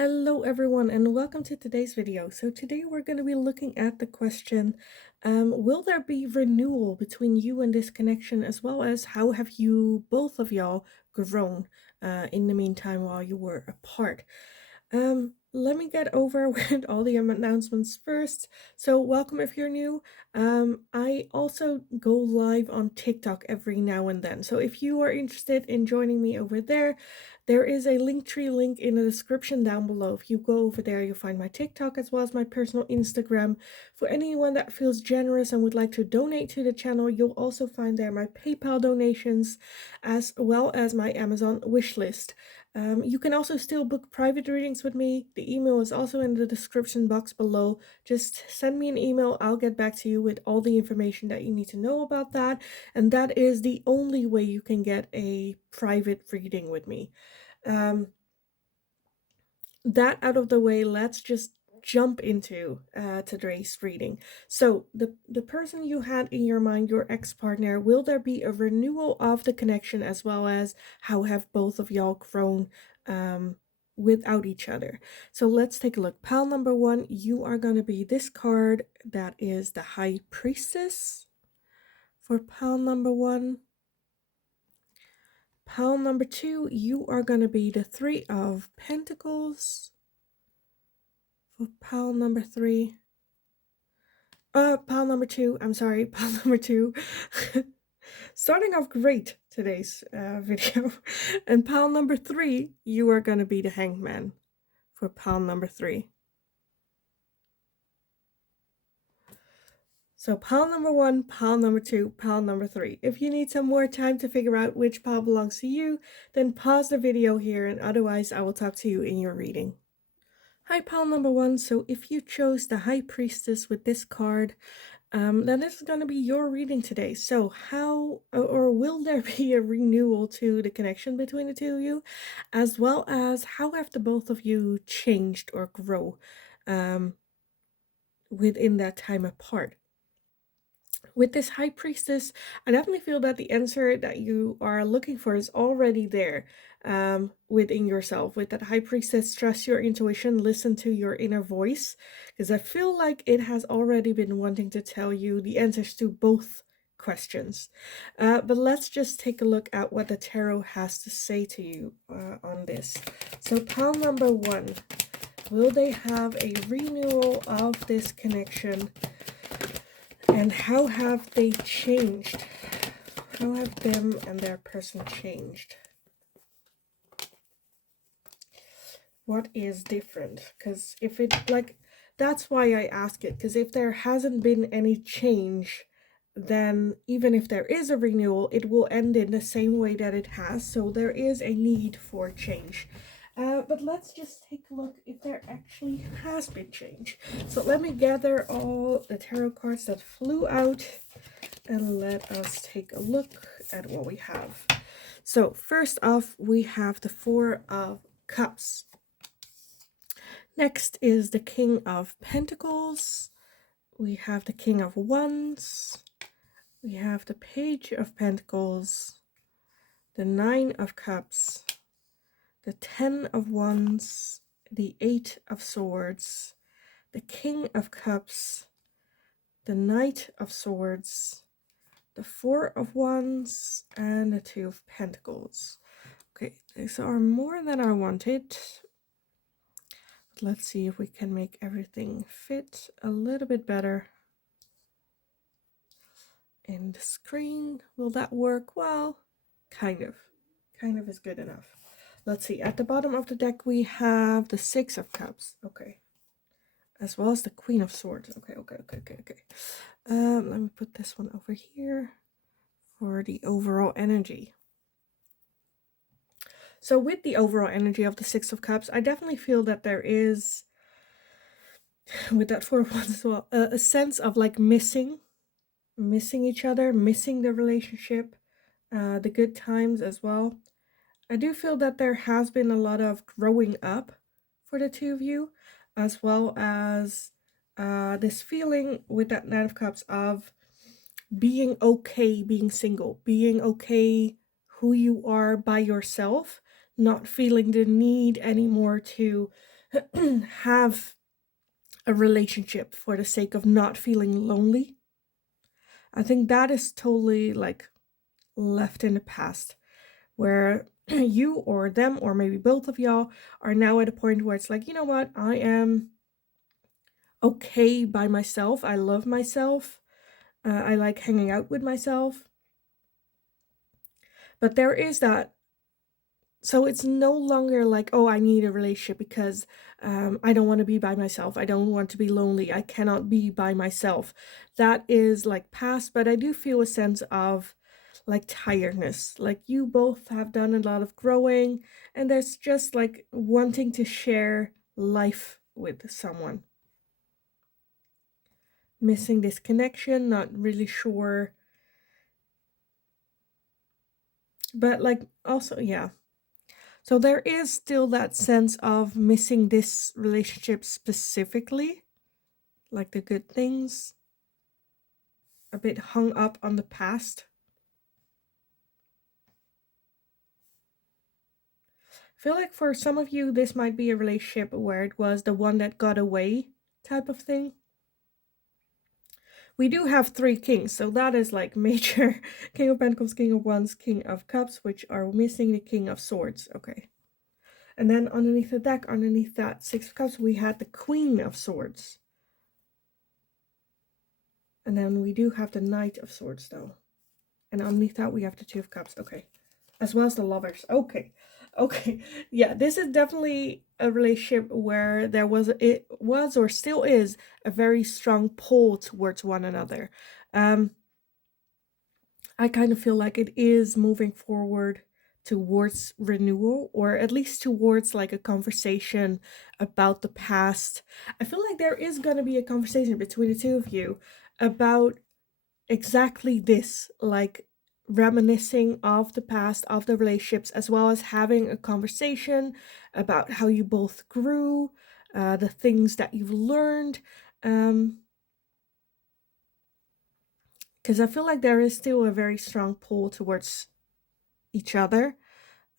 Hello everyone and welcome to today's video. So today we're going to be looking at the question, will there be renewal between you and this connection, as well as how have you, both of y'all, grown in the meantime while you were apart? Let me get over with all the announcements first. So welcome if you're new. I also go live on TikTok every now and then. So if you are interested in joining me over there, there is a Linktree link in the description down below. If you go over there, you'll find my TikTok as well as my personal Instagram. For anyone that feels generous and would like to donate to the channel, you'll also find there my PayPal donations as well as my Amazon wishlist. You can also still book private readings with me. The email is also in the description box below. Just send me an email. I'll get back to you with all the information that you need to know about that. And that is the only way you can get a private reading with me. That out of the way, let's just jump into today's reading. So the person you had in your mind, your ex-partner, will there be a renewal of the connection, as well as how have both of y'all grown without each other? So let's take a look. Pile number one, you are going to be this card that is the High Priestess for pile number one. Pile number two, you are going to be the Three of Pentacles. For pile number three. Pile number two. I'm sorry, pile number two. Starting off great today's video. And pile number three, you are going to be the Hangman for pile number three. So pile number one, pile number two, pile number three. If you need some more time to figure out which pile belongs to you, then pause the video here, and otherwise I will talk to you in your reading. Hi, pile number one. So if you chose the High Priestess with this card, then this is going to be your reading today. So how, or will there be a renewal to the connection between the two of you, as well as how have the both of you changed or grow within that time apart? With this High Priestess, I definitely feel that the answer that you are looking for is already there within yourself. With that High Priestess, trust your intuition, listen to your inner voice, because I feel like it has already been wanting to tell you the answers to both questions. But let's just take a look at what the tarot has to say to you on this. So pile number one, will they have a renewal of this connection? And how have they changed? How have them and their person changed? What is different? Because if it, like, that's why I ask it. Because if there hasn't been any change, then even if there is a renewal, it will end in the same way that it has. So there is a need for change. But let's just take a look if there actually has been change. So let me gather all the tarot cards that flew out and let us take a look at what we have. So first off, we have the Four of Cups. Next is the King of Pentacles. We have the King of Wands. We have the Page of Pentacles, the Nine of Cups, the Ten of Wands, the Eight of Swords, the King of Cups, the Knight of Swords, the Four of Wands, and the Two of Pentacles. Okay, these are more than I wanted. But let's see if we can make everything fit a little bit better in the screen. Will that work? Well, kind of. Kind of is good enough. Let's see, at the bottom of the deck we have the Six of Cups. Okay. As well as the Queen of Swords. Okay. Let me put this one over here for the overall energy. So with the overall energy of the Six of Cups, I definitely feel that there is, with that Four of Wands as well, a sense of like missing each other, missing the relationship, the good times as well. I do feel that there has been a lot of growing up for the two of you, as well as this feeling with that Nine of Cups of being okay being single, being okay who you are by yourself, not feeling the need anymore to have a relationship for the sake of not feeling lonely. I think that is totally like left in the past, where you or them or maybe both of y'all are now at a point where it's like, you know what, I am okay by myself. I love myself. I like hanging out with myself. But there is that. So it's no longer like, oh, I need a relationship because I don't want to be by myself. I don't want to be lonely. I cannot be by myself. That is like past, but I do feel a sense of like tiredness. Like you both have done a lot of growing, and there's just like wanting to share life with someone. Missing this connection, not really sure. But like also, yeah. So there is still that sense of missing this relationship specifically, like the good things, a bit hung up on the past. I feel like for some of you, this might be a relationship where it was the one that got away type of thing. We do have 3 kings, so that is like major. King of Pentacles, King of Wands, King of Cups, which are missing the King of Swords. Okay. And then underneath the deck, underneath that 6 of Cups, we had the Queen of Swords. And then we do have the Knight of Swords, though. And underneath that, we have the 2 of Cups. Okay. As well as the Lovers. Okay. Okay. Yeah, this is definitely a relationship where it was or still is a very strong pull towards one another. I kind of feel like it is moving forward towards renewal, or at least towards like a conversation about the past. I feel like there is going to be a conversation between the 2 of you about exactly this, like reminiscing of the past, of the relationships, as well as having a conversation about how you both grew, the things that you've learned. Because I feel like there is still a very strong pull towards each other.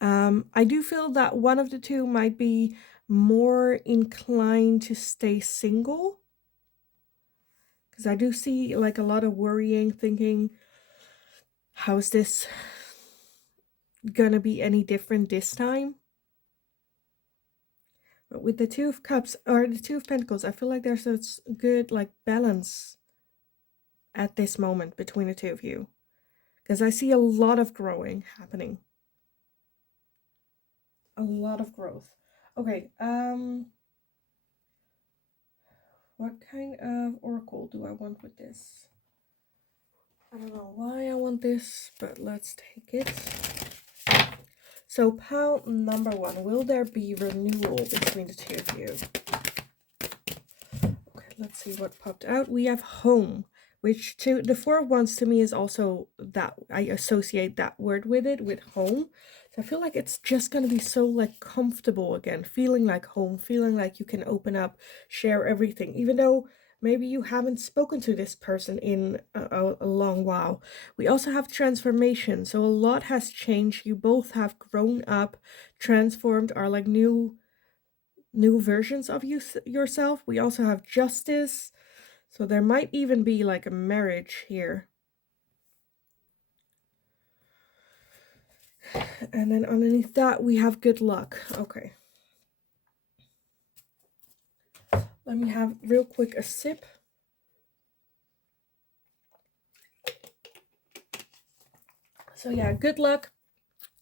I do feel that one of the 2 might be more inclined to stay single. Because I do see like a lot of worrying, thinking, how's this gonna be any different this time? But with the 2 of Cups or the 2 of Pentacles, I feel like there's a good like balance at this moment between the 2 of you. Because I see a lot of growing happening. A lot of growth. Okay, what kind of oracle do I want with this? I don't know why I want this, but let's take it. So pile number 1, will there be renewal between the 2 of you? Okay, let's see what popped out. We have home, which to the 4 of Wands to me is also that I associate that word with it, with home. So I feel like it's just going to be so like comfortable again, feeling like home, feeling like you can open up, share everything, even though maybe you haven't spoken to this person in a long while. We also have transformation, so a lot has changed. You both have grown up, transformed, are like new versions of yourself. We also have justice, so there might even be like a marriage here. And then underneath that we have good luck. Okay, let me have real quick a sip. So yeah, good luck.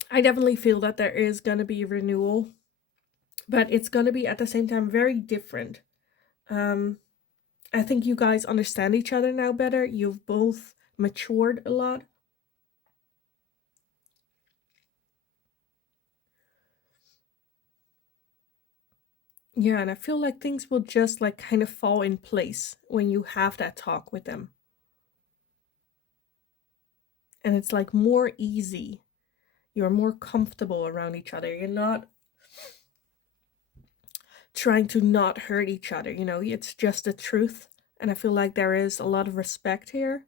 I definitely feel that there is going to be renewal, but it's going to be at the same time very different. I think you guys understand each other now better. You've both matured a lot. Yeah, and I feel like things will just like kind of fall in place when you have that talk with them. And it's like more easy. You're more comfortable around each other. You're not trying to not hurt each other, you know, it's just the truth. And I feel like there is a lot of respect here.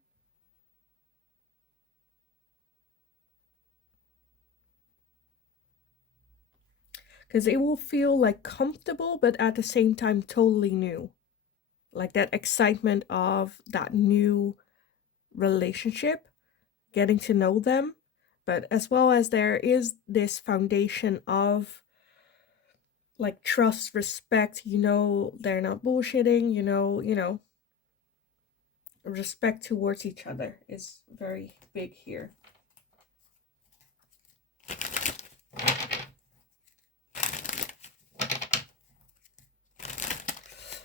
because it will feel like comfortable, but at the same time totally new. Like that excitement of that new relationship, getting to know them, but as well as there is this foundation of like trust, respect, they're not bullshitting, respect towards each other is very big here.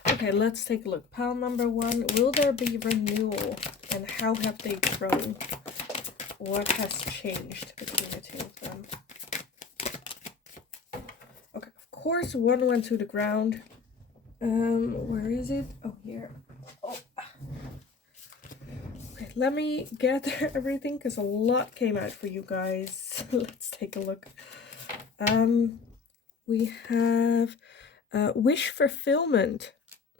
Okay, let's take a look. Pile number 1, will there be renewal? And how have they grown? What has changed between the two of them? Okay, of course, one went to the ground. Where is it? Oh, here. Oh. Okay, let me gather everything because a lot came out for you guys. Let's take a look. We have wish fulfillment.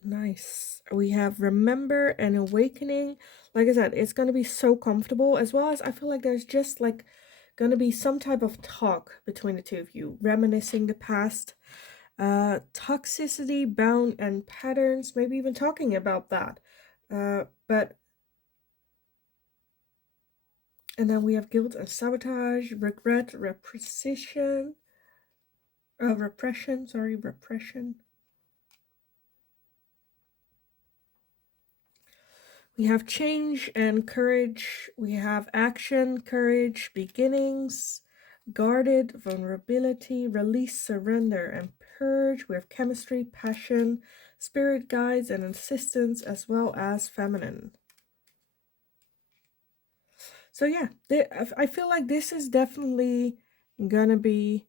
Nice. We have remember and awakening. Like I said, it's going to be so comfortable, as well as I feel like there's just like going to be some type of talk between the two of you, reminiscing the past. Toxicity, bound, and patterns, maybe even talking about that. But and then we have guilt and sabotage, regret, repression. Repression. We have change and courage. We have action, courage, beginnings, guarded, vulnerability, release, surrender, and purge. We have chemistry, passion, spirit guides, and assistance, as well as feminine. So yeah, I feel like this is definitely gonna be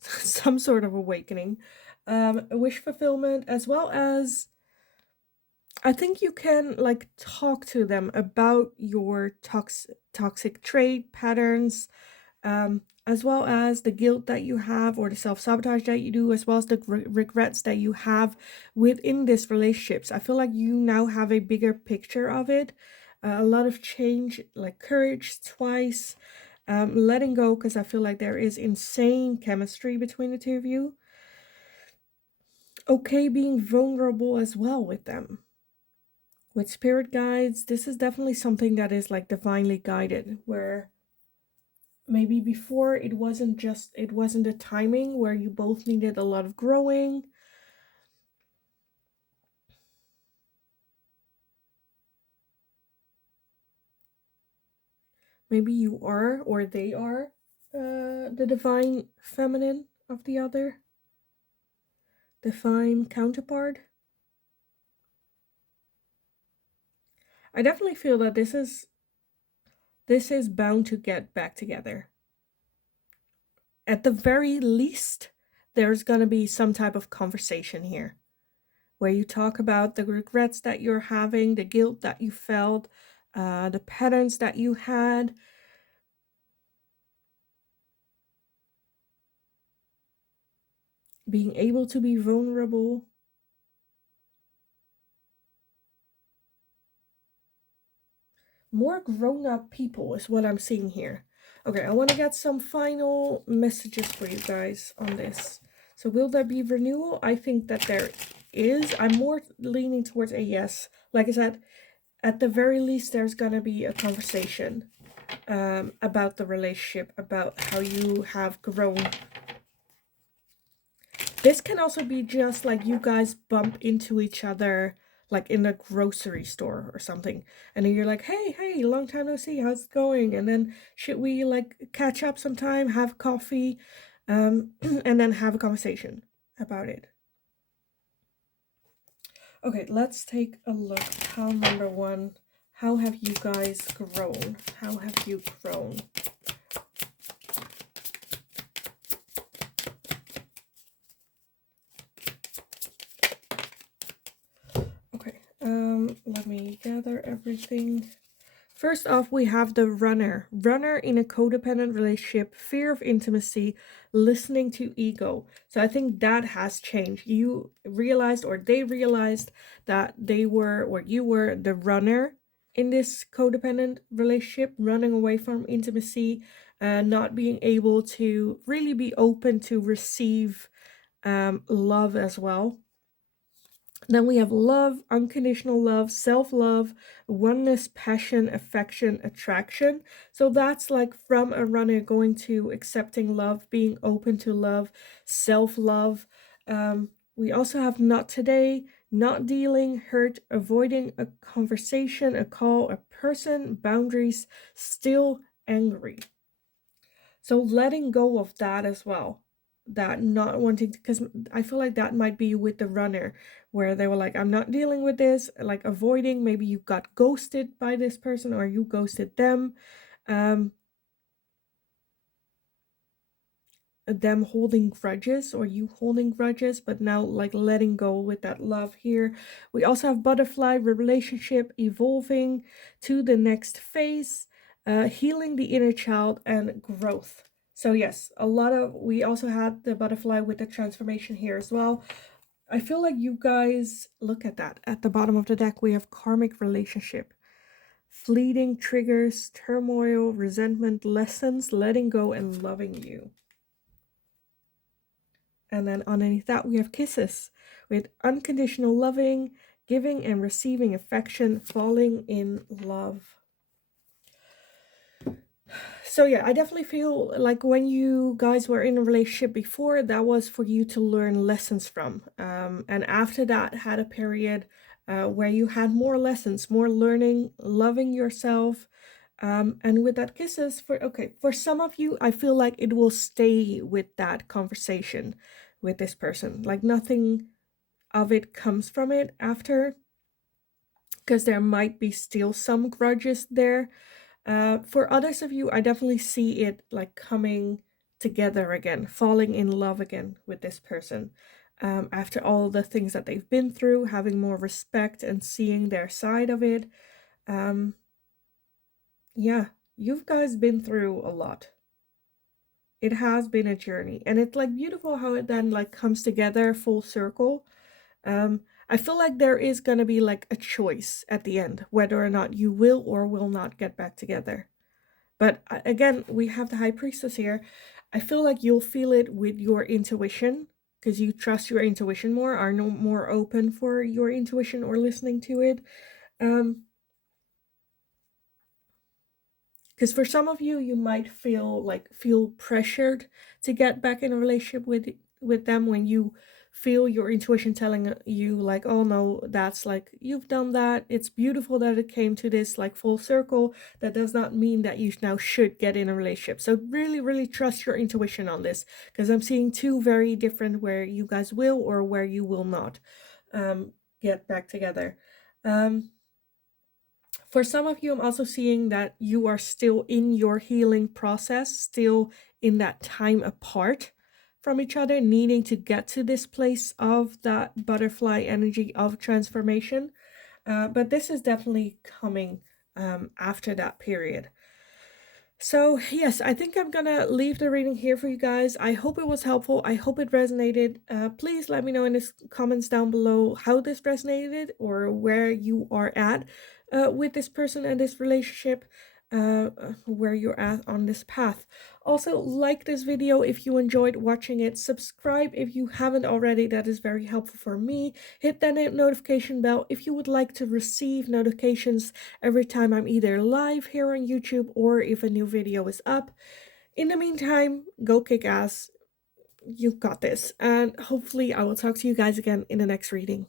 some sort of awakening. Wish fulfillment, as well as I think you can like talk to them about your toxic trait patterns, as well as the guilt that you have or the self-sabotage that you do, as well as the regrets that you have within this relationships. I feel like you now have a bigger picture of it. A lot of change, like courage twice, letting go, because I feel like there is insane chemistry between the two of you. Okay, being vulnerable as well with them. With spirit guides, this is definitely something that is like divinely guided, where maybe before it wasn't the timing where you both needed a lot of growing. Maybe you are, or they are, the divine feminine of the other, divine counterpart. I definitely feel that this is bound to get back together. At the very least, there's gonna be some type of conversation here where you talk about the regrets that you're having, the guilt that you felt, the patterns that you had. Being able to be vulnerable. More grown-up people is what I'm seeing here. Okay, I want to get some final messages for you guys on this. So will there be renewal? I think that there is. I'm more leaning towards a yes. Like I said, at the very least, there's going to be a conversation about the relationship, about how you have grown. This can also be just like you guys bump into each other like in a grocery store or something, and then you're like, hey, long time no see, how's it going? And then should we like catch up sometime, have coffee, and then have a conversation about it. Okay, let's take a look. Pile number 1, how have you guys grown? How have you grown? Okay, let me gather everything. First off, we have the runner. Runner in a codependent relationship, fear of intimacy, listening to ego. So I think that has changed. You realized, or they realized, that they were, or you were the runner in this codependent relationship, running away from intimacy, not being able to really be open to receive love as well. Then we have love, unconditional love, self-love, oneness, passion, affection, attraction. So that's like from a runner going to accepting love, being open to love, self-love. We also have not today, not dealing, hurt, avoiding a conversation, a call, a person, boundaries, still angry. So letting go of that as well. That not wanting to, because I feel like that might be with the runner, where they were like, I'm not dealing with this, like avoiding, maybe you got ghosted by this person or you ghosted them. Them holding grudges or you holding grudges, but now like letting go with that love here. We also have butterfly, relationship, evolving to the next phase, healing the inner child, and growth. So yes, a lot of, we also had the butterfly with the transformation here as well. I feel like you guys, look at that, at the bottom of the deck we have karmic relationship, fleeting triggers, turmoil, resentment, lessons, letting go, and loving you. And then underneath that, we have kisses with unconditional loving, giving and receiving affection, falling in love. So yeah, I definitely feel like when you guys were in a relationship before, that was for you to learn lessons from. And after that, had a period where you had more lessons, more learning, loving yourself. And with that kisses, for some of you, I feel like it will stay with that conversation with this person. Like nothing of it comes from it after, because there might be still some grudges there. For others of you, I definitely see it like coming together again, falling in love again with this person. After all the things that they've been through, having more respect and seeing their side of it. Yeah, you've guys been through a lot. It has been a journey, and it's like beautiful how it then like comes together full circle. I feel like there is gonna be like a choice at the end, whether or not you will or will not get back together. But again, we have the High Priestess here. I feel like you'll feel it with your intuition, because you trust your intuition more, are no more open for your intuition or listening to it. Because for some of you, you might feel pressured to get back in a relationship with them, when you feel your intuition telling you like, oh no, that's like, you've done that, it's beautiful that it came to this like full circle. That does not mean that you now should get in a relationship. So really, really trust your intuition on this, because I'm seeing two very different, where you guys will or where you will not get back together. For some of you, I'm also seeing that you are still in your healing process, still in that time apart from each other, needing to get to this place of that butterfly energy of transformation. But this is definitely coming after that period. So yes, I think I'm gonna leave the reading here for you guys. I hope it was helpful. I hope it resonated. Please let me know in the comments down below how this resonated, or where you are at with this person and this relationship, where you're at on this path. Also, like this video if you enjoyed watching it. Subscribe if you haven't already. That is very helpful for me. Hit that notification bell if you would like to receive notifications every time I'm either live here on YouTube or if a new video is up. In the meantime, go kick ass. You've got this. And hopefully I will talk to you guys again in the next reading.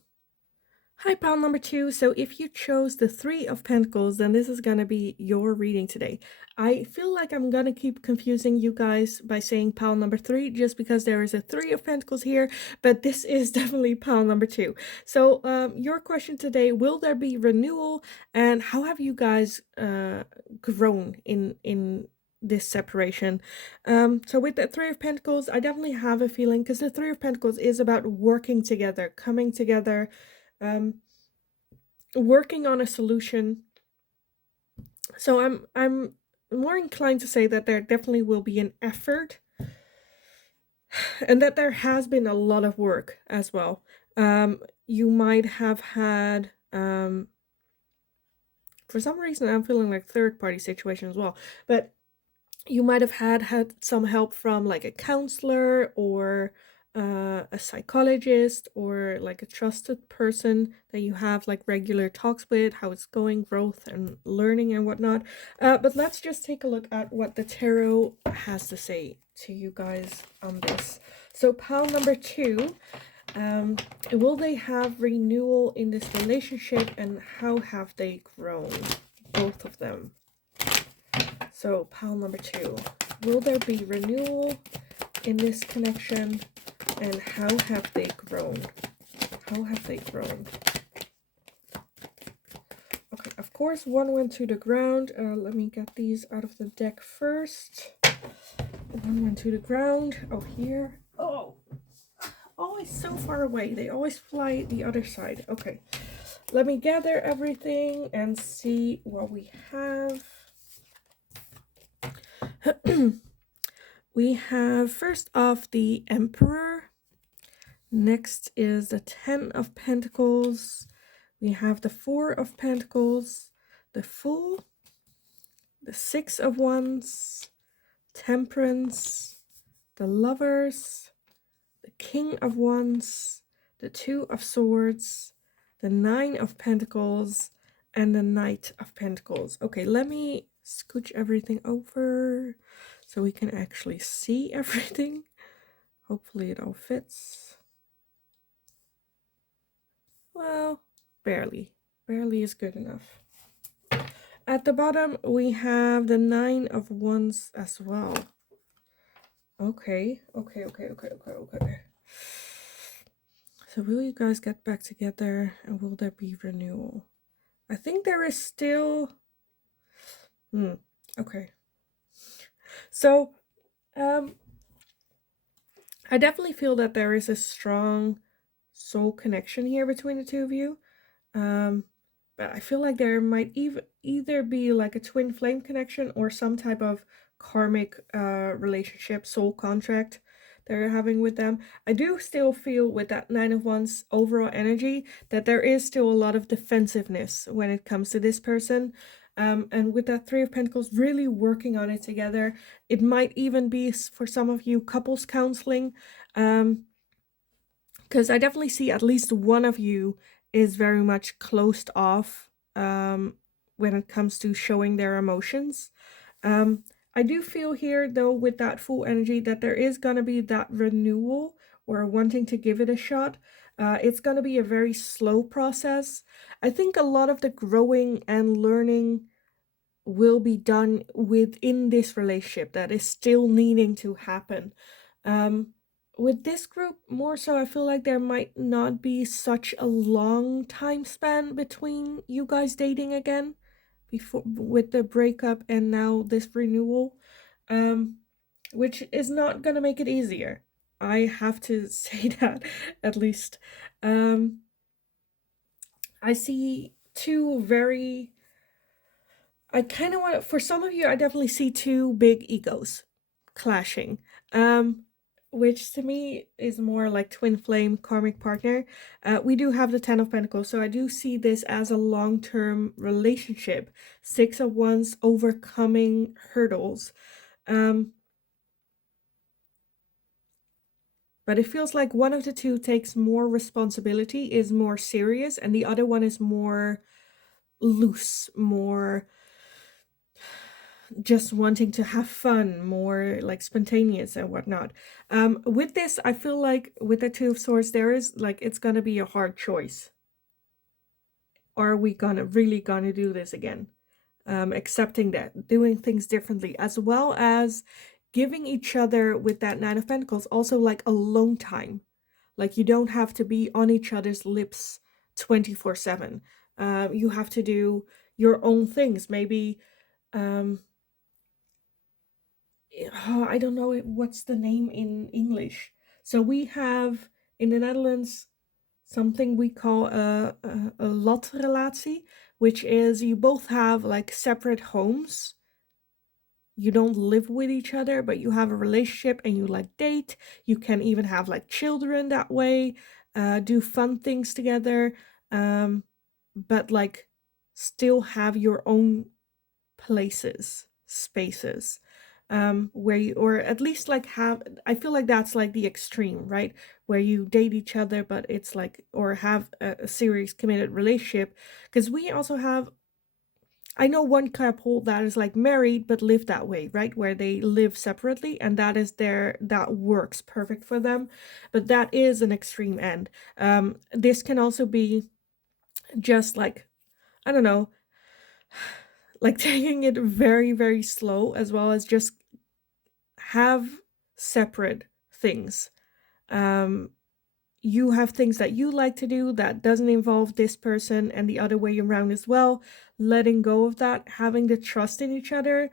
Hi, pile number 2. So if you chose the 3 of Pentacles, then this is going to be your reading today. I feel like I'm going to keep confusing you guys by saying pile number 3, just because there is a 3 of Pentacles here, but this is definitely pile number 2. So your question today, will there be renewal, and how have you guys grown in this separation? So with the 3 of Pentacles, I definitely have a feeling, because the 3 of Pentacles is about working together, coming together, working on a solution. So I'm more inclined to say that there definitely will be an effort, and that there has been a lot of work as well. You might have had for some reason I'm feeling like third-party situation as well, but you might have had some help from like a counselor, or a psychologist or like a trusted person that you have like regular talks with, how it's going, growth and learning and whatnot. But let's just take a look at what the tarot has to say to you guys on this. So pile number 2, will they have renewal in this relationship, and how have they grown, both of them? So pile number 2, will there be renewal in this connection, and how have they grown? How have they grown? Okay, of course, one went to the ground. Let me get these out of the deck first. One went to the ground. Oh, here. Oh, always so far away. They always fly the other side. Okay, let me gather everything and see what we have. We have first off the Emperor. Next is the 10 of Pentacles. We have the 4 of Pentacles, the Fool, the 6 of Wands, Temperance, the Lovers, the King of Wands, the 2 of Swords, the 9 of Pentacles, and the Knight of Pentacles. Okay, let me scooch everything over so we can actually see everything. Hopefully it all fits. Well, barely. Barely is good enough. At the bottom, we have the 9 of Wands as well. Okay. So will you guys get back together, and will there be renewal? I think there is still... Okay. So, I definitely feel that there is a strong soul connection here between the two of you. But I feel like there might either be like a twin flame connection or some type of karmic relationship, soul contract that you're having with them. I do still feel with that 9 of Wands overall energy that there is still a lot of defensiveness when it comes to this person. And with that 3 of Pentacles, really working on it together. It might even be, for some of you, couples counseling. Because I definitely see at least one of you is very much closed off when it comes to showing their emotions. I do feel here, though, with that full energy, that there is going to be that renewal or wanting to give it a shot. It's going to be a very slow process. I think a lot of the growing and learning will be done within this relationship that is still needing to happen. With this group, more so, I feel like there might not be such a long time span between you guys dating again, before with the breakup and now this renewal, which is not gonna make it easier. I have to say that, at least. I see two very... I kind of want, for some of you, I definitely see two big egos clashing. Which to me is more like twin flame karmic partner. We do have the 10 of Pentacles, so I do see this as a long-term relationship. 6 of Wands, overcoming hurdles. But it feels like one of the two takes more responsibility, is more serious, and the other one is more loose, more just wanting to have fun, more like spontaneous and whatnot. With this, I feel like with the 2 of Swords, there is like, it's gonna be a hard choice. Are we really gonna do this again? Accepting that, doing things differently, as well as giving each other, with that 9 of Pentacles, also like alone time. Like, you don't have to be on each other's lips 24/7. You have to do your own things. Maybe I don't know what's the name in English. So we have in the Netherlands something we call a lotrelatie, which is you both have like separate homes. You don't live with each other, but you have a relationship and you like date. You can even have like children that way, do fun things together, but like still have your own places, spaces. where you, or at least like have, I feel like that's like the extreme, right? Where you date each other, but it's like, or have a serious committed relationship. Because we also have, I know one couple that is like married but live that way, right? Where they live separately and that is their, that works perfect for them. But that is an extreme end. This can also be just like, I don't know, like taking it very, very slow, as well as just have separate things. Um, you have things that you like to do that doesn't involve this person, and the other way around as well. Letting go of that, having the trust in each other.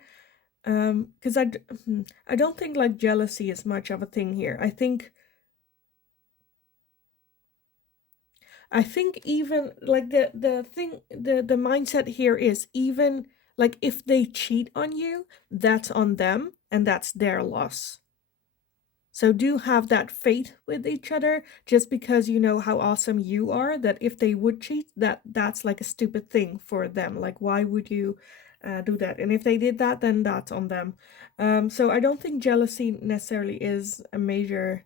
Because I don't think like jealousy is much of a thing here. I think even like the thing, the mindset here is, even like if they cheat on you, that's on them and that's their loss. So do have that faith with each other, just because you know how awesome you are, that if they would cheat, that's like a stupid thing for them. Like, why would you do that? And if they did that, then that's on them. So I don't think jealousy necessarily is a major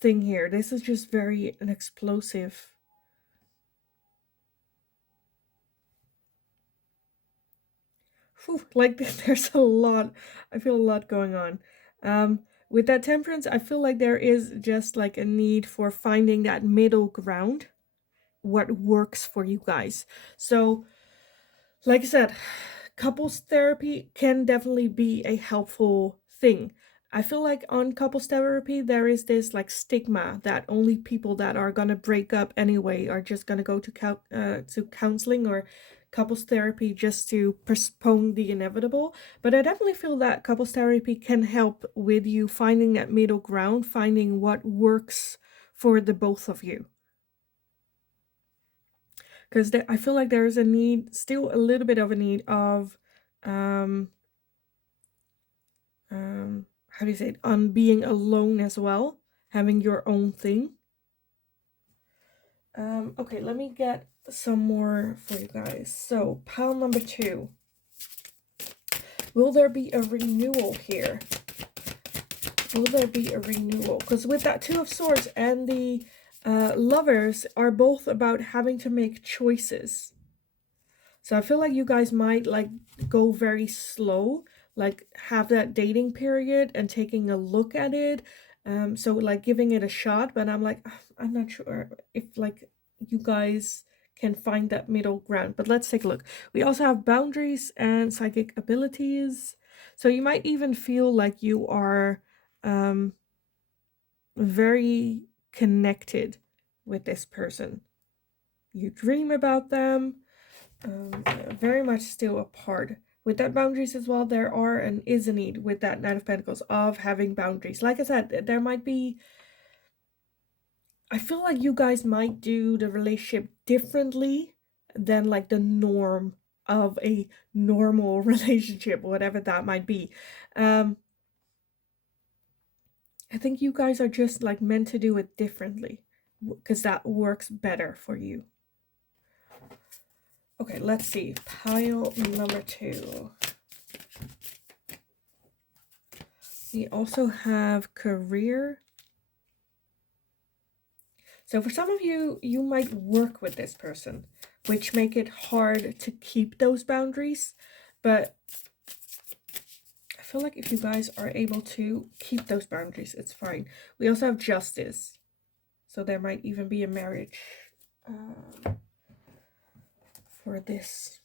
thing here. This is just very an explosive. Whew, like there's a lot. I feel a lot going on. With that temperance, I feel like there is just like a need for finding that middle ground, what works for you guys. So, like I said, couples therapy can definitely be a helpful thing. I feel like on couples therapy, there is this like stigma that only people that are gonna break up anyway are just gonna go to counseling or couples therapy just to postpone the inevitable. But I definitely feel that couples therapy can help with you finding that middle ground, finding what works for the both of you. Because I feel like there is a need, still a little bit of a need of, um, how do you say it, on being alone as well, having your own thing. Okay, let me get some more for you guys. So, pile number 2. Will there be a renewal here? Will there be a renewal? Because with that 2 of Swords and the Lovers are both about having to make choices. So I feel like you guys might like go very slow, like have that dating period and taking a look at it. So like giving it a shot, but I'm like, I'm not sure if like you guys can find that middle ground. But let's take a look. We also have boundaries and psychic abilities. So you might even feel like you are very connected with this person. You dream about them, very much still apart. With that boundaries as well, there are and is a need with that Knight of Pentacles of having boundaries. Like I said, there might be, I feel like you guys might do the relationship differently than like the norm of a normal relationship, whatever that might be. I think you guys are just like meant to do it differently because that works better for you. Okay, let's see. Pile number 2. We also have career. So for some of you, you might work with this person, which make it hard to keep those boundaries. But I feel like if you guys are able to keep those boundaries, it's fine. We also have justice. So there might even be a marriage for this.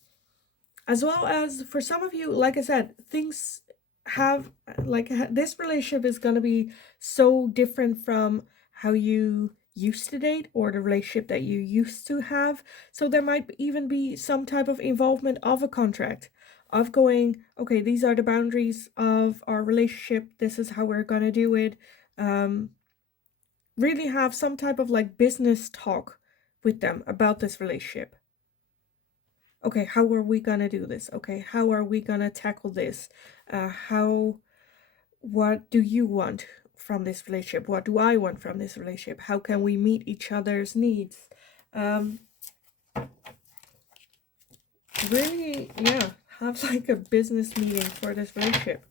As well as for some of you, like I said, things have like this relationship is going to be so different from how you used to date or the relationship that you used to have. So there might even be some type of involvement of a contract, of going, okay, these are the boundaries of our relationship, this is how we're going to do it. Really have some type of like business talk with them about this relationship. Okay, how are we gonna do this? Okay, how are we gonna tackle this? What do you want from this relationship? What do I want from this relationship? How can we meet each other's needs? Really, yeah, have like a business meeting for this relationship.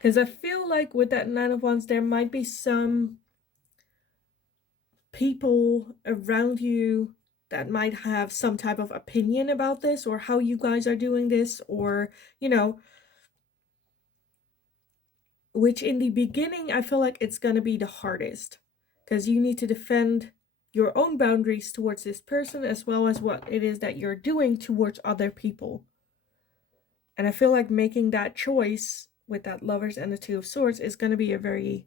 Because I feel like with that Nine of Wands, there might be some people around you that might have some type of opinion about this, or how you guys are doing this, or, you know, which in the beginning, I feel like it's going to be the hardest, because you need to defend your own boundaries towards this person, as well as what it is that you're doing towards other people. And I feel like making that choice with that Lovers and the Two of Swords is going to be a very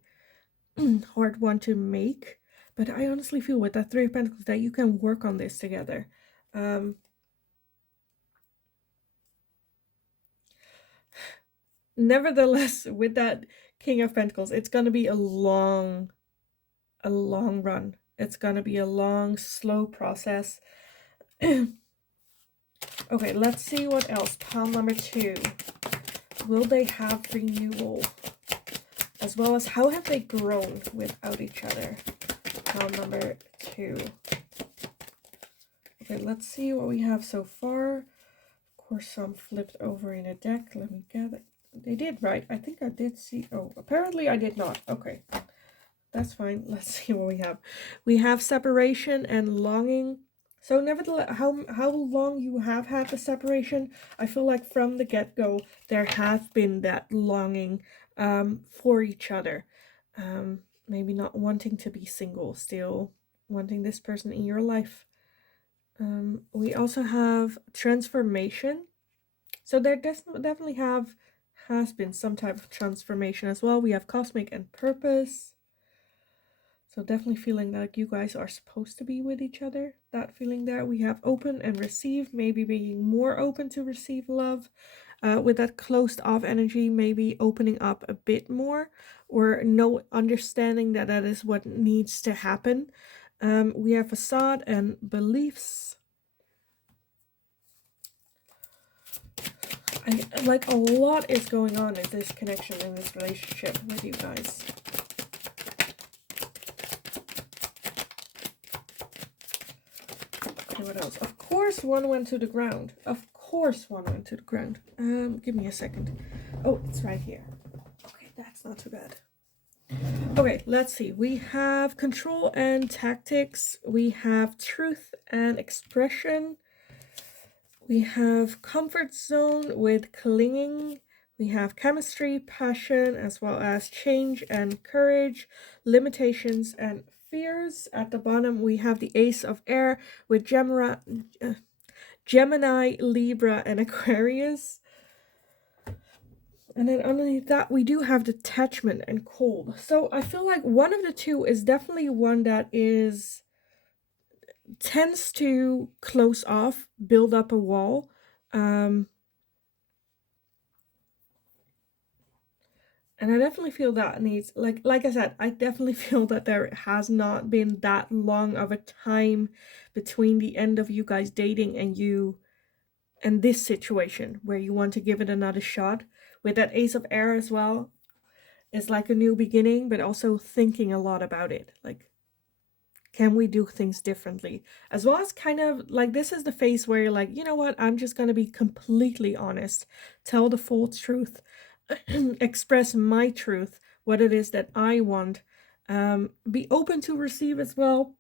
hard one to make. But I honestly feel with that Three of Pentacles that you can work on this together. Nevertheless, with that King of Pentacles, it's going to be a long run. It's going to be a long, slow process. Okay, let's see what else. Pile number 2. Will they have renewal? As well as how have they grown without each other? Pile number 2. Okay, let's see what we have so far. Of course, some flipped over in a deck. Let me get it. They did, right? I think I did see. Oh, apparently I did not. Okay, that's fine. Let's see what we have. We have separation and longing. So nevertheless, how long you have had the separation, I feel like from the get-go, there has been that longing for each other. Maybe not wanting to be single, still wanting this person in your life. We also have transformation. So there definitely has been some type of transformation as well. We have cosmic and purpose. So definitely feeling like you guys are supposed to be with each other. That feeling there. We have open and receive, maybe being more open to receive love. With that closed off energy, maybe opening up a bit more, or no understanding that that is what needs to happen. We have facade and beliefs. Like a lot is going on in this connection, in this relationship with you guys. Okay, what else? Of course one went to the ground. Of course one went to the ground. Give me a second. Oh, it's right here. Okay, that's not too bad. Okay, let's see. We have control and tactics. We have truth and expression. We have comfort zone with clinging. We have chemistry, passion, as well as change and courage, limitations and fears. At the bottom, we have the Ace of Air with Gemini, Libra, and Aquarius. And then underneath that, we do have detachment and cold. So I feel like one of the two is definitely one that tends to close off, build up a wall. And I definitely feel that needs, like I said, I definitely feel that there has not been that long of a time between the end of you guys dating and you and this situation where you want to give it another shot. With that Ace of Air as well, it's like a new beginning, but also thinking a lot about it. Like, can we do things differently? As well as kind of like, this is the phase where you're like, you know what, I'm just going to be completely honest, tell the full truth, express my truth, what it is that I want, be open to receive as well.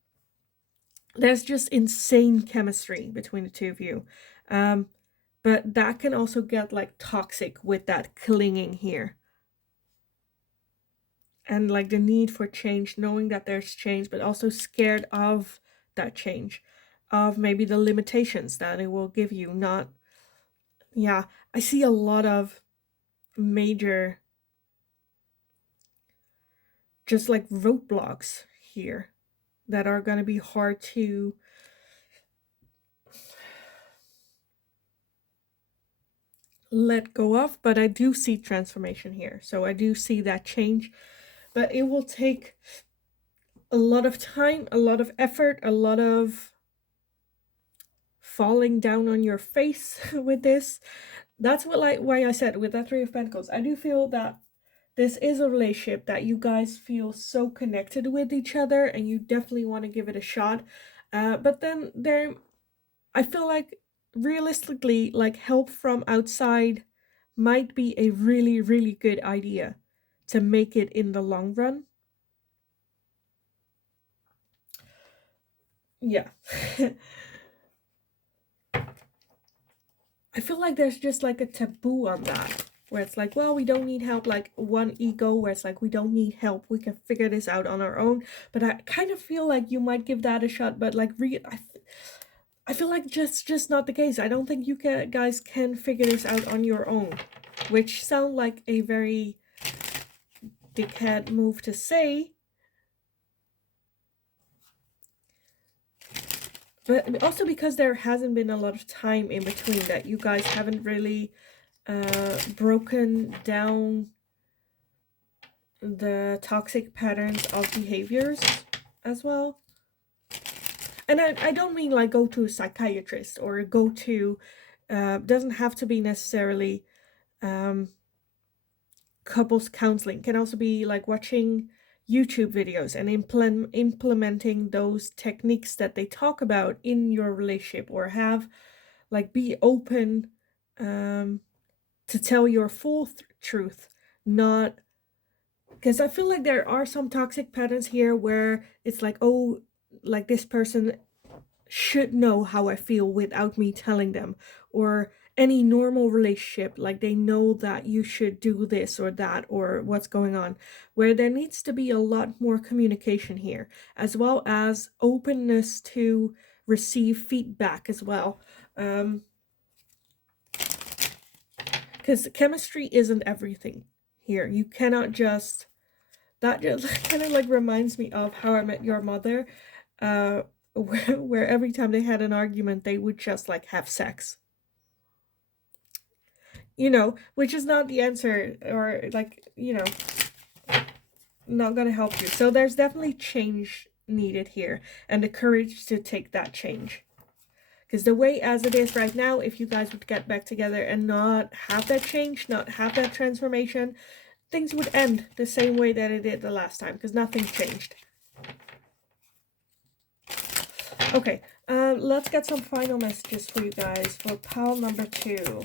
There's just insane chemistry between the two of you. But that can also get like toxic with that clinging here. And like the need for change, knowing that there's change, but also scared of that change, of maybe the limitations that it will give you. Not, yeah, I see a lot of major just like roadblocks here that are going to be hard to let go of, but I do see transformation here. So I do see that change, but it will take a lot of time, a lot of effort, a lot of falling down on your face with this. That's why I said with that Three of Pentacles, I do feel that this is a relationship that you guys feel so connected with each other and you definitely want to give it a shot. But then I feel like realistically, like help from outside might be a really, really good idea. to make it in the long run. Yeah. I feel like there's just like a taboo on that, where it's like, well, we don't need help, like one ego where it's like, we don't need help, we can figure this out on our own. But I kind of feel like you might give that a shot, but like I feel like just not the case. I don't think you guys can figure this out on your own, which sound like a very dickhead move to say. But also because there hasn't been a lot of time in between, that you guys haven't really broken down the toxic patterns of behaviors as well. And I don't mean like go to a psychiatrist or go to, doesn't have to be necessarily couples counseling. Can also be like watching YouTube videos and implementing those techniques that they talk about in your relationship, or have like be open to tell your full truth, not because I feel like there are some toxic patterns here where it's like, oh, like this person should know how I feel without me telling them, or any normal relationship, like they know that you should do this or that or what's going on, where there needs to be a lot more communication here, as well as openness to receive feedback as well. Because chemistry isn't everything here. You cannot just, that just kind of like reminds me of How I Met Your Mother, where every time they had an argument, they would just like have sex. You know, which is not the answer, or like, you know, not gonna help you. So there's definitely change needed here, and the courage to take that change. Because the way as it is right now, if you guys would get back together and not have that change, not have that transformation, things would end the same way that it did the last time, because nothing changed. Okay, let's get some final messages for you guys for pile number 2.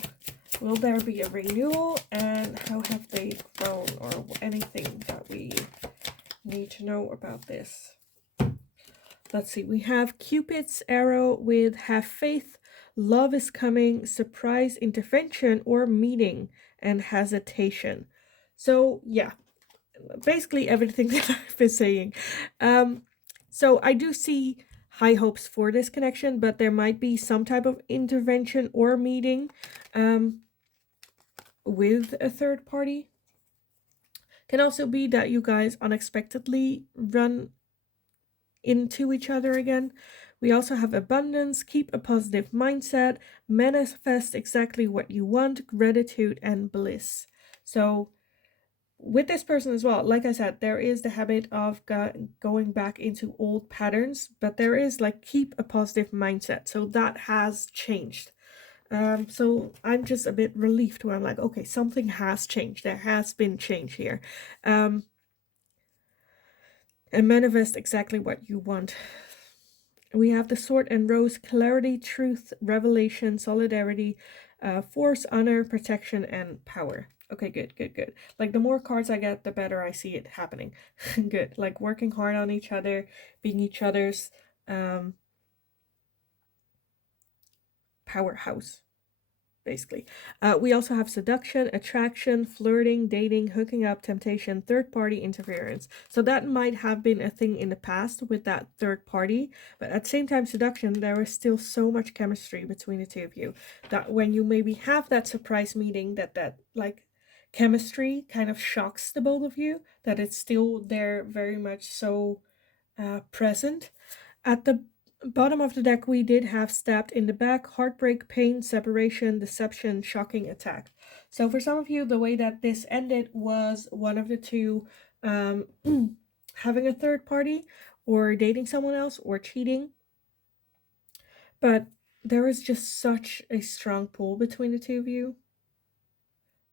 Will there be a renewal, and how have they grown, or anything that we need to know about this? Let's see, we have Cupid's arrow with have faith, love is coming, surprise intervention or meeting, and hesitation. So yeah, basically everything that I've been saying. So I do see high hopes for this connection, but there might be some type of intervention or meeting with a third party. Can also be that you guys unexpectedly run into each other again. We also have abundance, keep a positive mindset, manifest exactly what you want, gratitude, and bliss. So with this person as well, like I said, there is the habit of going back into old patterns, but there is like keep a positive mindset. So that has changed. So I'm just a bit relieved where I'm like, okay, something has changed. There has been change here. And manifest exactly what you want. We have the Sword and Rose, clarity, truth, revelation, solidarity, force, honor, protection, and power. Okay, good. Like the more cards I get, the better I see it happening. Good. Like working hard on each other, being each other's powerhouse, basically. We also have seduction, attraction, flirting, dating, hooking up, temptation, third party interference. So that might have been a thing in the past with that third party, but at the same time, seduction, there is still so much chemistry between the two of you that when you maybe have that surprise meeting, that like chemistry kind of shocks the both of you, that it's still there, very much so present. At the bottom of the deck, we did have stabbed in the back, heartbreak, pain, separation, deception, shocking attack. So for some of you, the way that this ended was one of the two having a third party, or dating someone else, or cheating. But there is just such a strong pull between the two of you.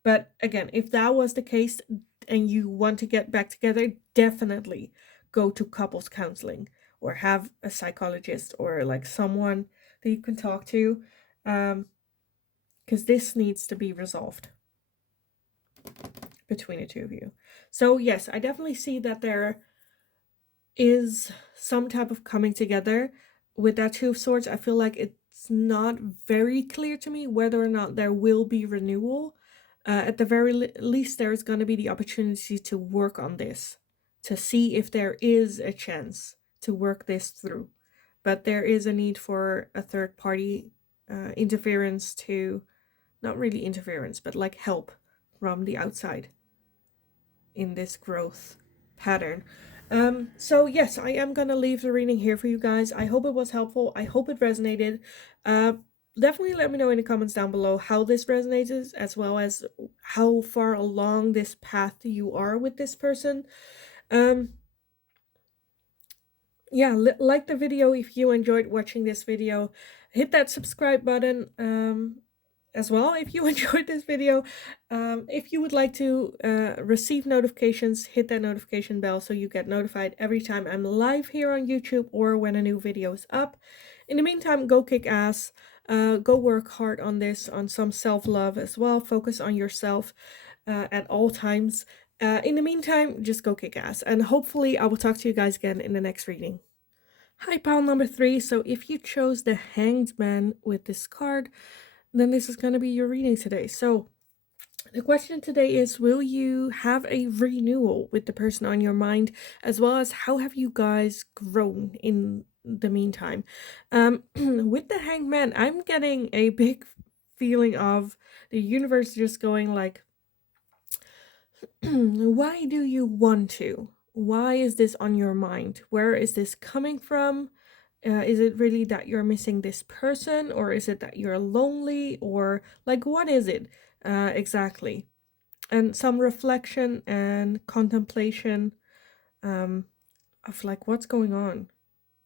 But again, if that was the case and you want to get back together, definitely go to couples counseling, or have a psychologist, or like someone that you can talk to, because this needs to be resolved. between the two of you. So yes, I definitely see that there is some type of coming together with that Two of Swords. I feel like it's not very clear to me whether or not there will be renewal. At the very least, there is going to be the opportunity to work on this, to see if there is a chance to work this through. But there is a need for a third party interference to, not really interference, but like help from the outside in this growth pattern. So yes, I am gonna leave the reading here for you guys. I hope it was helpful. I hope it resonated. Definitely let me know in the comments down below how this resonates, as well as how far along this path you are with this person. Yeah, like the video if you enjoyed watching this video. Hit that subscribe button as well if you enjoyed this video. If you would like to receive notifications, hit that notification bell so you get notified every time I'm live here on YouTube or when a new video is up. In the meantime, go kick ass. Go work hard on this, on some self-love as well. Focus on yourself at all times. In the meantime, just go kick ass, and hopefully I will talk to you guys again in the next reading. Hi, pile number 3. So if you chose the Hanged Man with this card, then this is going to be your reading today. So the question today is, will you have a renewal with the person on your mind, as well as how have you guys grown in the meantime? With the Hanged Man, I'm getting a big feeling of the universe just going like, why do you want to? Why is this on your mind? Where is this coming from? Is it really that you're missing this person, or is it that you're lonely, or like what is it exactly? And some reflection and contemplation of like what's going on.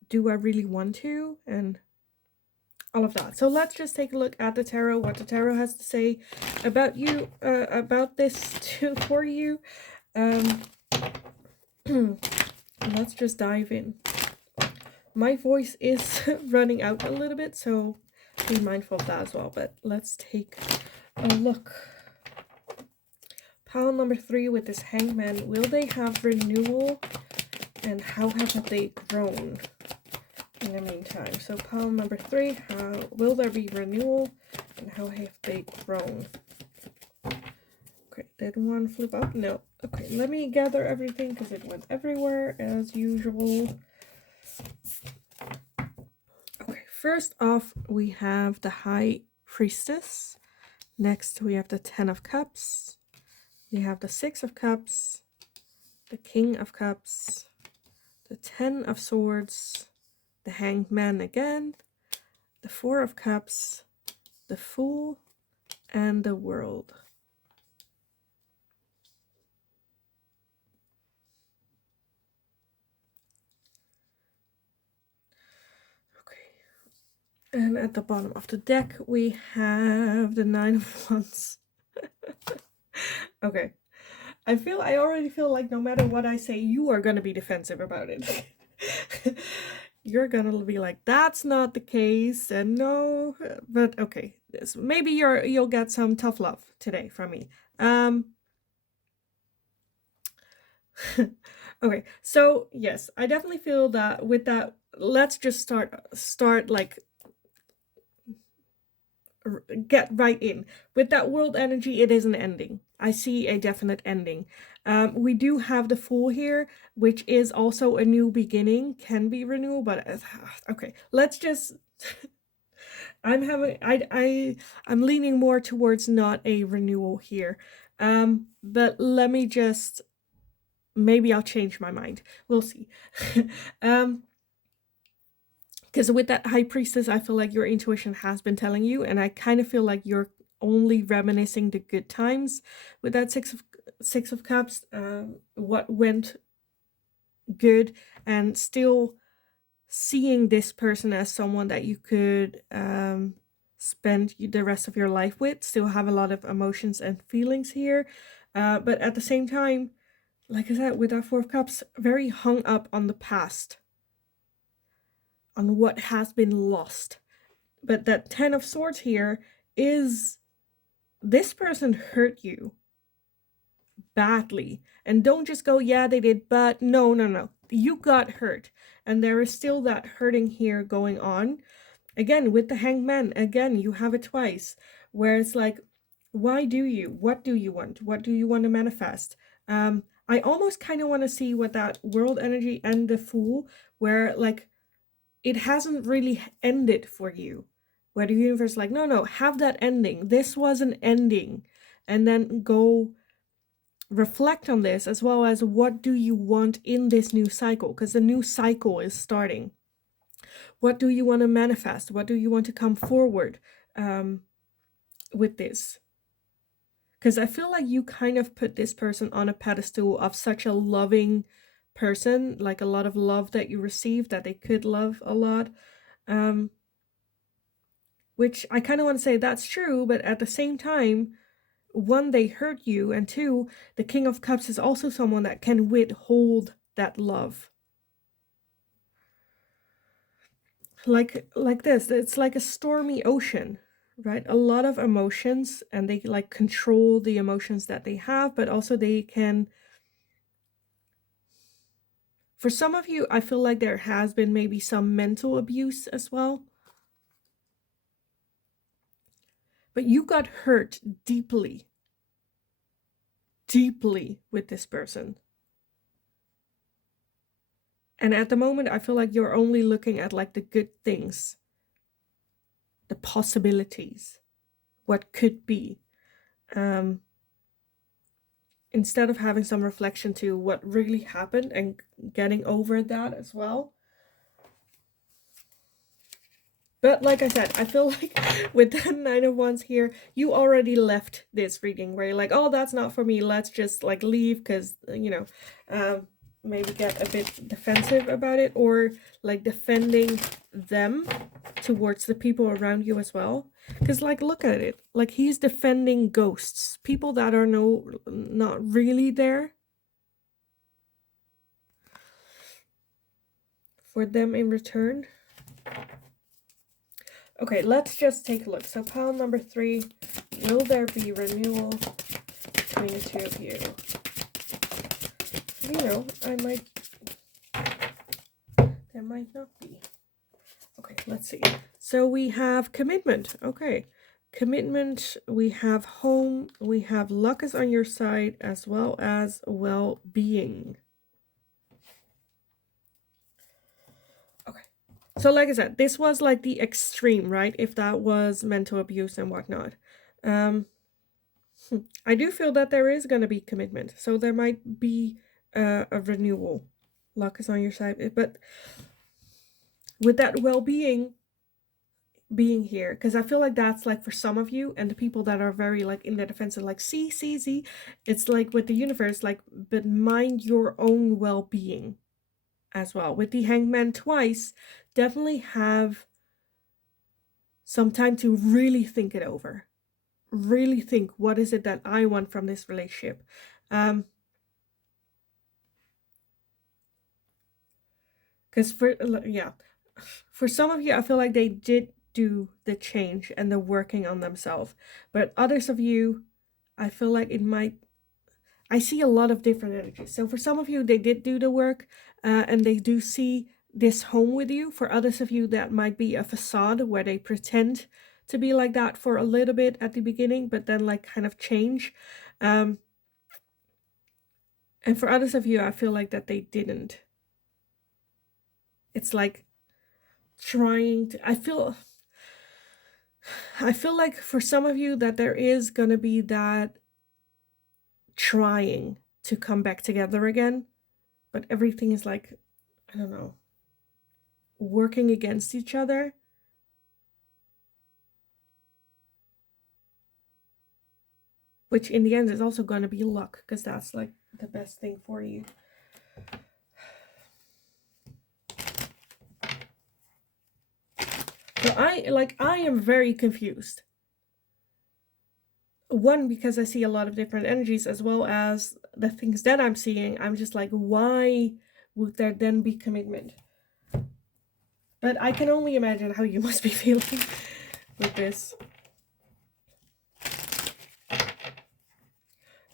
Do I really want to? And all of that. So let's just take a look at the tarot, what the tarot has to say about you, about this too for you. Let's just dive in. My voice is running out a little bit, so be mindful of that as well. But let's take a look. Pile number 3 with this Hangman. Will they have renewal? And how have they grown in the meantime? So pile number 3, how will there be renewal? And how have they grown? Okay, did one flip up? No. Okay, let me gather everything because it went everywhere as usual. Okay, first off, we have the High Priestess. Next, we have the 10 of Cups. We have the 6 of Cups, the King of Cups, the 10 of Swords, the Hanged Man again, the 4 of Cups, the Fool, and the World. And at the bottom of the deck, we have the 9 of Wands. Okay. I already feel like no matter what I say, you are going to be defensive about it. You're going to be like, that's not the case, and no, but okay. Maybe you'll get some tough love today from me. Okay, so yes, I definitely feel that with that, let's just start like get right in with that world energy. It is an ending. I see a definite ending. We do have the Fool here, which is also a new beginning, can be renewal, but okay, let's just I'm leaning more towards not a renewal here. But let me just, maybe I'll change my mind. We'll see. Because with that High Priestess, I feel like your intuition has been telling you, and I kind of feel like you're only reminiscing the good times with that Six of Cups, what went good, and still seeing this person as someone that you could spend the rest of your life with, still have a lot of emotions and feelings here. But at the same time, like I said, with that 4 of Cups, very hung up on the past, on what has been lost. But that 10 of Swords here is, this person hurt you badly. And don't just go, yeah, they did, but no. You got hurt. And there is still that hurting here going on. Again, with the Hanged Man, again, you have it twice, where it's like, why do you? What do you want? What do you want to manifest? I almost kind of want to see what that world energy and the Fool, where like it hasn't really ended for you, where the universe is like, no, have that ending. This was an ending. And then go reflect on this, as well as what do you want in this new cycle, because the new cycle is starting. What do you want to manifest? What do you want to come forward with this? Because I feel like you kind of put this person on a pedestal of such a loving person, like a lot of love that you received, that they could love a lot. Which I kind of want to say that's true, but at the same time, one, they hurt you, and two, the King of Cups is also someone that can withhold that love. Like this, it's like a stormy ocean, right? A lot of emotions, and they like control the emotions that they have, but also they can, for some of you, I feel like there has been maybe some mental abuse as well. But you got hurt deeply with this person. And at the moment, I feel like you're only looking at like the good things, the possibilities, what could be, instead of having some reflection to what really happened and getting over that as well. But like I said, I feel like with the 9 of Wands here, you already left this reading where you're like, oh, that's not for me. Let's just like leave, because, you know, maybe get a bit defensive about it, or like defending them towards the people around you as well. Because like, look at it, like he's defending ghosts, people that are not really there for them in return. Okay, let's just take a look. So pile number 3, will there be renewal between the two of you? You know, there might not be. Okay, let's see. So we have commitment. Okay, commitment. We have home. We have luck is on your side, as well as well-being. Okay, so like I said, this was like the extreme, right? If that was mental abuse and whatnot. I do feel that there is going to be commitment. So there might be a renewal. Luck is on your side. But with that well-being being here, because I feel like that's like for some of you, and the people that are very like in the defensive, like see, it's like with the universe, like, but mind your own well-being as well. With the Hanged Man twice, definitely have some time to really think it over. Really think, what is it that I want from this relationship? Because for some of you, I feel like they did do the change and the working on themselves, but others of you, I feel like I see a lot of different energies. So for some of you, they did do the work, and they do see this home with you. For others of you, that might be a facade where they pretend to be like that for a little bit at the beginning, but then like kind of change. And for others of you, I feel like that they didn't. It's like trying to, I feel like for some of you that there is gonna be that trying to come back together again, but everything is like, I don't know, working against each other. Which in the end is also going to be luck, because that's like the best thing for you. So I am very confused. One, because I see a lot of different energies, as well as the things that I'm seeing. I'm just like, why would there then be commitment? But I can only imagine how you must be feeling with this.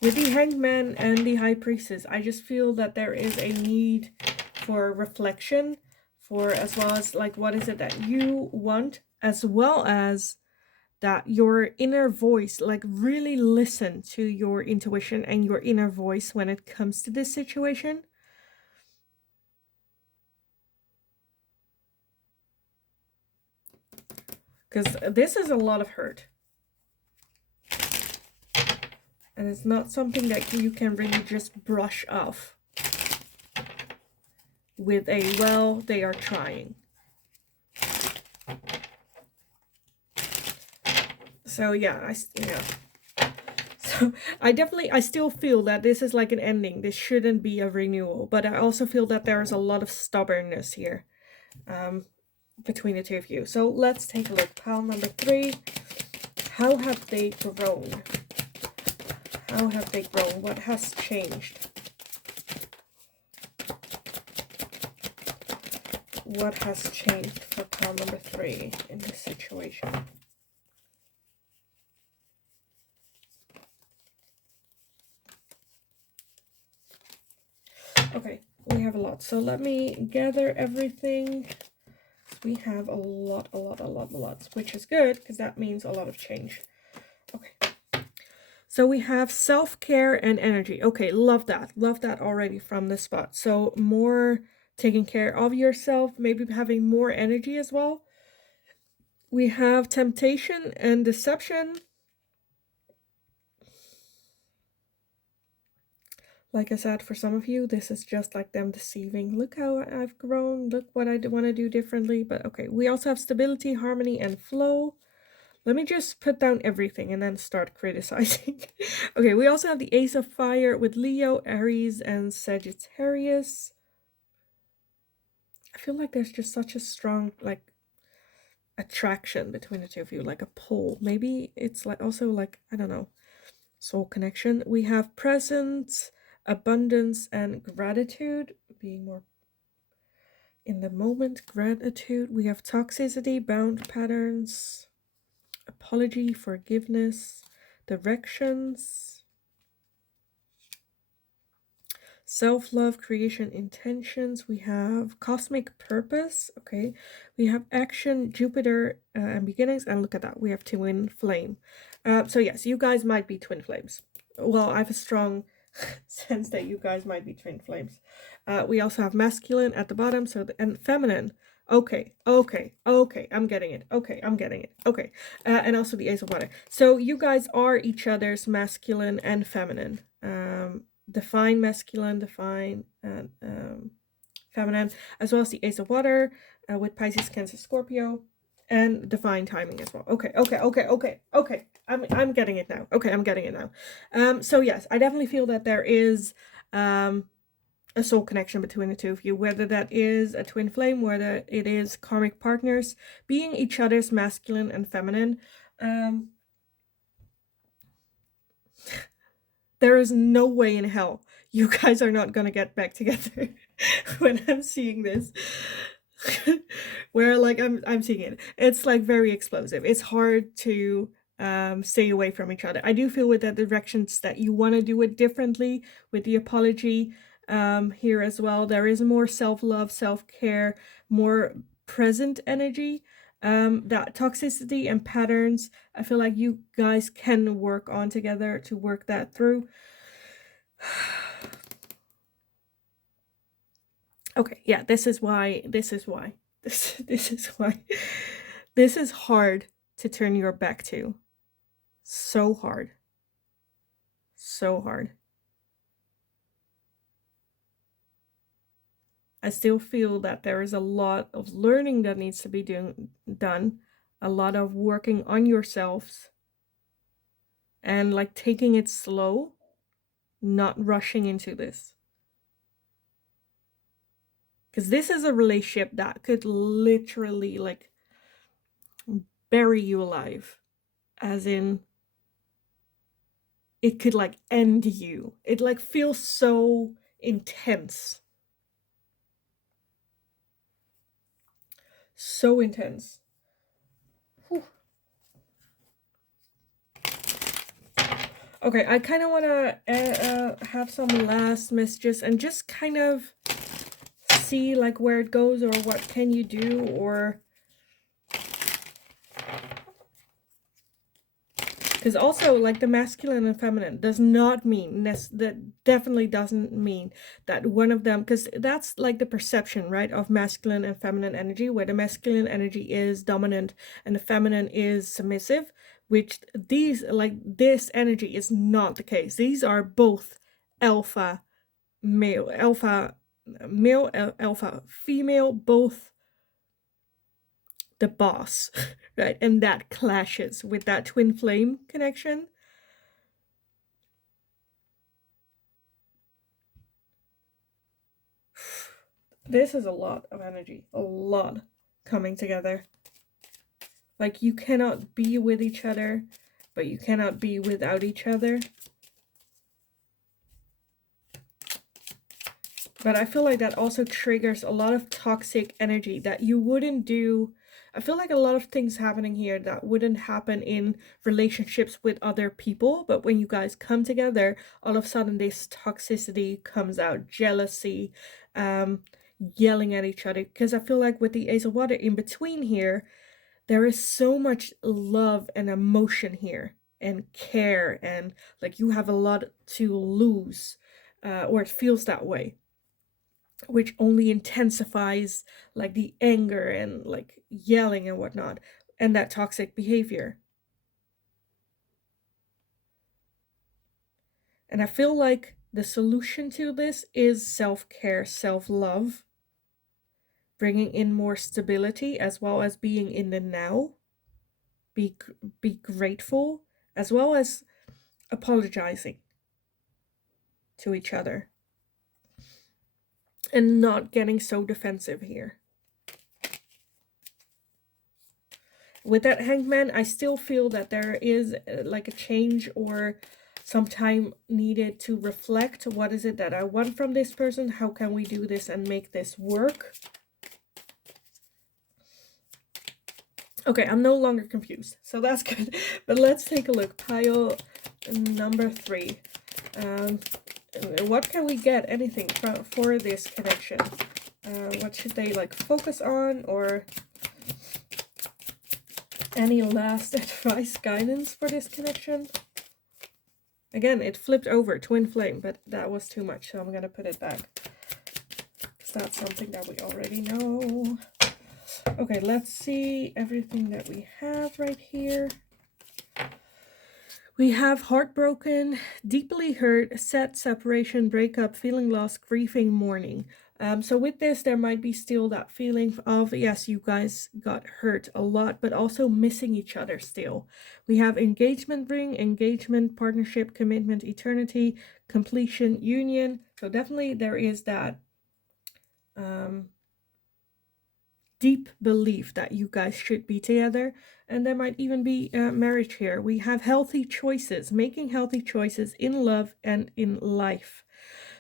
With the Hanged Man and the High Priestess, I just feel that there is a need for reflection, for as well as like what is it that you want, as well as that your inner voice, like really listen to your intuition and your inner voice when it comes to this situation. Because this is a lot of hurt. And it's not something that you can really just brush off with a, well, they are trying. So yeah, So I still feel that this is like an ending. This shouldn't be a renewal. But I also feel that there is a lot of stubbornness here between the two of you. So let's take a look. Pile number 3. How have they grown? How have they grown? What has changed? What has changed for pile number 3 in this situation? Okay, we have a lot. So let me gather everything. We have a lot, which is good because that means a lot of change. Okay. So we have self-care and energy. Okay, love that. Love that already from the spot. So more taking care of yourself, maybe having more energy as well. We have temptation and deception. Like I said, for some of you, this is just like them deceiving. Look how I've grown. Look what I want to do differently. But okay, we also have stability, harmony, and flow. Let me just put down everything and then start criticizing. Okay, we also have the Ace of Fire with Leo, Aries, and Sagittarius. I feel like there's just such a strong, like, attraction between the two of you, like a pull. Maybe it's like also like, I don't know, soul connection. We have presence, abundance, and gratitude, being more in the moment. Gratitude. We have toxicity, bound patterns, apology, forgiveness, directions, self-love, creation, intentions. We have cosmic purpose. Okay, we have action, Jupiter, and beginnings. And look at that, we have twin flame. So yes, you guys might be twin flames. Well, I have a strong sense that you guys might be twin flames. We also have masculine at the bottom, so and feminine. Okay, I'm getting it. Okay, and also the Ace of Water. So you guys are each other's masculine and feminine. Define masculine, define feminine, as well as the Ace of Water with Pisces, Cancer, Scorpio, and divine timing as well. Okay. I'm getting it now. Okay, I'm getting it now. So yes, I definitely feel that there is a soul connection between the two of you, whether that is a twin flame, whether it is karmic partners, being each other's masculine and feminine. There is no way in hell you guys are not gonna get back together when I'm seeing this. Where like I'm seeing it. It's like very explosive. It's hard to stay away from each other. I do feel with the directions that you want to do it differently with the apology here as well. There is more self-love, self-care, more present energy. That toxicity and patterns, I feel like you guys can work on together to work that through. Okay, yeah, this is why this is hard to turn your back to. So hard. I still feel that there is a lot of learning that needs to be done, a lot of working on yourselves, and like taking it slow, not rushing into this. Because this is a relationship that could literally like bury you alive. As in, it could like end you. It like feels so intense. So intense. Whew. Okay, I kind of want to have some last messages and just kind of see like where it goes, or what can you do, or because also like the masculine and feminine does not mean that definitely doesn't mean that one of them, because that's like the perception, right, of masculine and feminine energy, where the masculine energy is dominant and the feminine is submissive, which these like this energy is not the case. These are both alpha male, alpha male, alpha female, both the boss, right? And that clashes with that twin flame connection. This is a lot of energy, a lot coming together. Like you cannot be with each other, but you cannot be without each other. But I feel like that also triggers a lot of toxic energy that you wouldn't do. I feel like a lot of things happening here that wouldn't happen in relationships with other people. But when you guys come together, all of a sudden this toxicity comes out, jealousy, yelling at each other. Because I feel like with the Ace of Water in between here, there is so much love and emotion here and care. And like you have a lot to lose, or it feels that way, which only intensifies like the anger and like yelling and whatnot, and that toxic behavior. And I feel like the solution to this is self-care, self-love, bringing in more stability, as well as being in the now, be be grateful, as well as apologizing to each other and not getting so defensive here. With that Hangman, I still feel that there is like a change or some time needed to reflect. What is it that I want from this person? How can we do this and make this work? Okay, I'm no longer confused, so that's good. But let's take a look. Pile number 3. What can we get? Anything for this connection? What should they like focus on, or any last advice, guidance for this connection? Again, it flipped over, twin flame, but that was too much, so I'm gonna put it back, because that's something that we already know. Okay, let's see everything that we have right here. We have heartbroken, deeply hurt, sad, separation, breakup, feeling lost, grieving, mourning. So with this, there might be still that feeling of, yes, you guys got hurt a lot, but also missing each other still. We have engagement ring, engagement, partnership, commitment, eternity, completion, union. So definitely there is that deep belief that you guys should be together, and there might even be marriage here. We have healthy choices, making healthy choices in love and in life.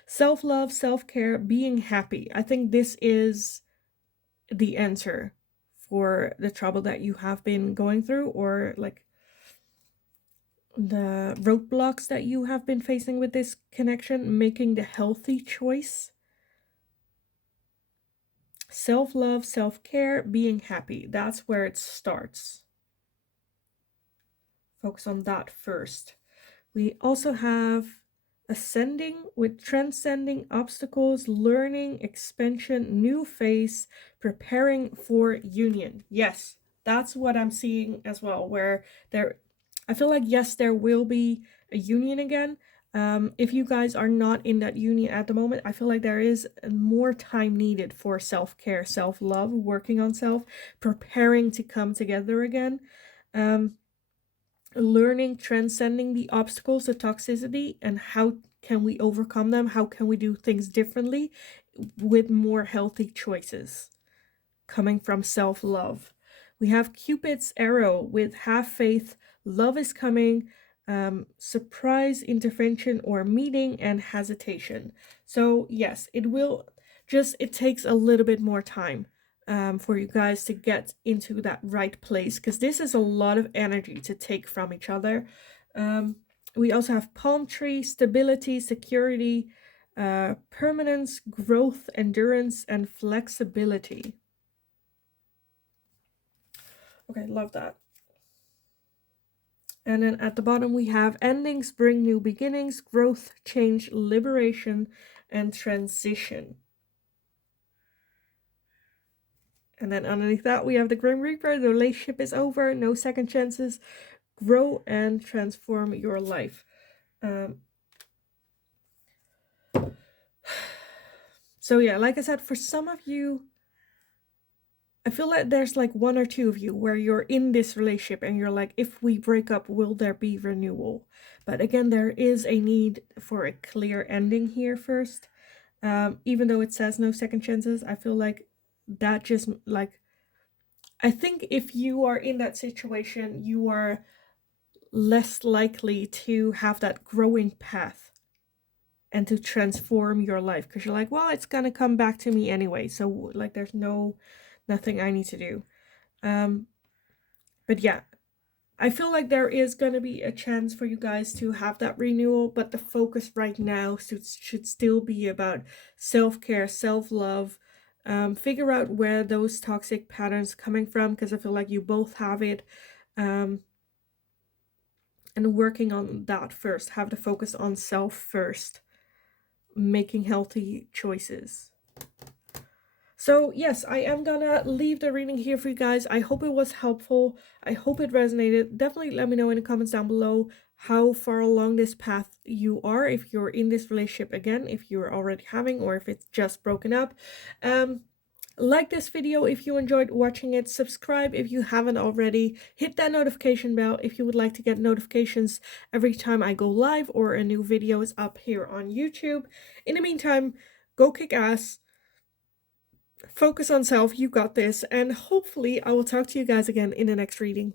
Self-love, self-care, being happy. I think this is the answer for the trouble that you have been going through, or like the roadblocks that you have been facing with this connection. Making the healthy choice. Self-love, self-care, being happy. That's where it starts. Focus on that first. We also have ascending with transcending obstacles, learning, expansion, new phase, preparing for union. Yes, that's what I'm seeing as well, where I feel like, yes, there will be a union again. If you guys are not in that union at the moment, I feel like there is more time needed for self-care, self-love, working on self, preparing to come together again. Learning, transcending the obstacles, the toxicity, and how can we overcome them? How can we do things differently with more healthy choices coming from self-love? We have Cupid's arrow with have faith, love is coming, surprise, intervention or meeting, and hesitation. So yes, it takes a little bit more time for you guys to get into that right place, because this is a lot of energy to take from each other. We also have palm tree, stability, security, permanence, growth, endurance, and flexibility. Okay, love that. And then at the bottom we have endings bring new beginnings, growth, change, liberation, and transition. And then underneath that we have the Grim Reaper, the relationship is over, no second chances, grow and transform your life. So yeah, like I said, for some of you, I feel like there's like one or two of you where you're in this relationship and you're like, if we break up, will there be renewal? But again, there is a need for a clear ending here first. Even though it says no second chances, I feel like that just like, I think if you are in that situation, you are less likely to have that growing path and to transform your life, because you're like, well, it's gonna come back to me anyway, so like there's nothing I need to do. But yeah, I feel like there is gonna be a chance for you guys to have that renewal, but the focus right now should still be about self-care, self-love. Figure out where those toxic patterns are coming from, because I feel like you both have it. And working on that first. Have the focus on self first, making healthy choices. So yes, I am gonna leave the reading here for you guys. I hope it was helpful. I hope it resonated. Definitely let me know in the comments down below how far along this path you are, if you're in this relationship again, if you're already having, or if it's just broken up. Like this video if you enjoyed watching it, subscribe if you haven't already, hit that notification bell if you would like to get notifications every time I go live or a new video is up here on YouTube. In the meantime, go kick ass, focus on self, you got this, and hopefully I will talk to you guys again in the next reading.